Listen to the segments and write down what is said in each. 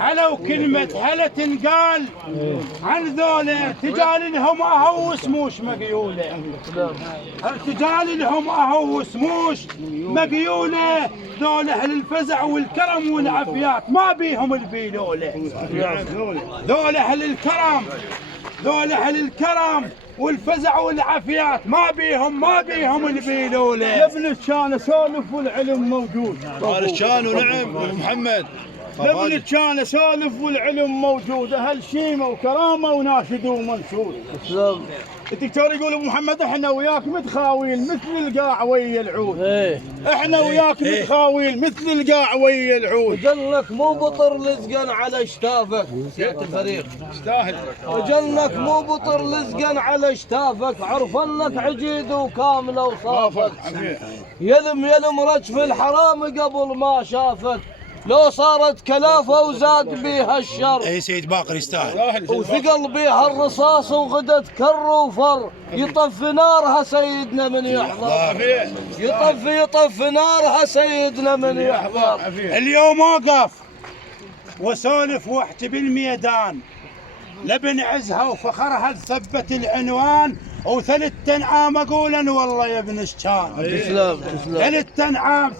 هلا وكلمة هلا تنقال عن ذولا تجال لهم اهوس موش مقيولة، تجال لهم اهوس موش مقيولة. ذولا اهل الفزع والكرم والعافيات ما بيهم البيلولة، ذولا اهل الكرم، ذولا اهل الكرم والفزع والعافيات ما بيهم البيلولة. يا ابن الشان سولف والعلم موجود. قال الشان ونعم ابو محمد. يا ابن الشان سولف والعلم موجود، اهل شيمه وكرامه وناشد ومنشود. الدكتور يقول ابو محمد احنا وياك متخاويل مثل القاع ويا العود. احنا وياك متخاويل مثل القاع ويا العود. وجلك مو بطر لزقا على اشتافك سيادة الفريق، يستاهل. وجلك مو بطر لزقا على اشتافك، عرفنك عجيد وكامله وصافك. يلم رجف الحرام قبل ما شافك، لو صارت كلافه وزاد بيها الشر. اي سيد باقر يستاهل. وثقل بيها الرصاص وغدت كر وفر، يطفي نارها سيدنا من يحضر. يطفي نارها سيدنا من يحضر. اليوم اوقف وسولف واحكي بالميدان، لبن عزها وفخرها لثبت العنوان، وثلث تنعام اقولا والله يا ابن الشان. تسلم.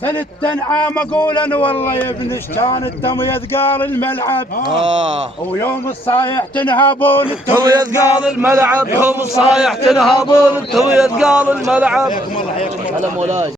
ثلث تنعام اقولا والله يا ابن الشان. التم يثقال الملعب ويوم الصايح تنهابون. التو يثقال الملعب يوم الصايح تنهابون. التو يثقال الملعب. حياكم الله. على مولاي.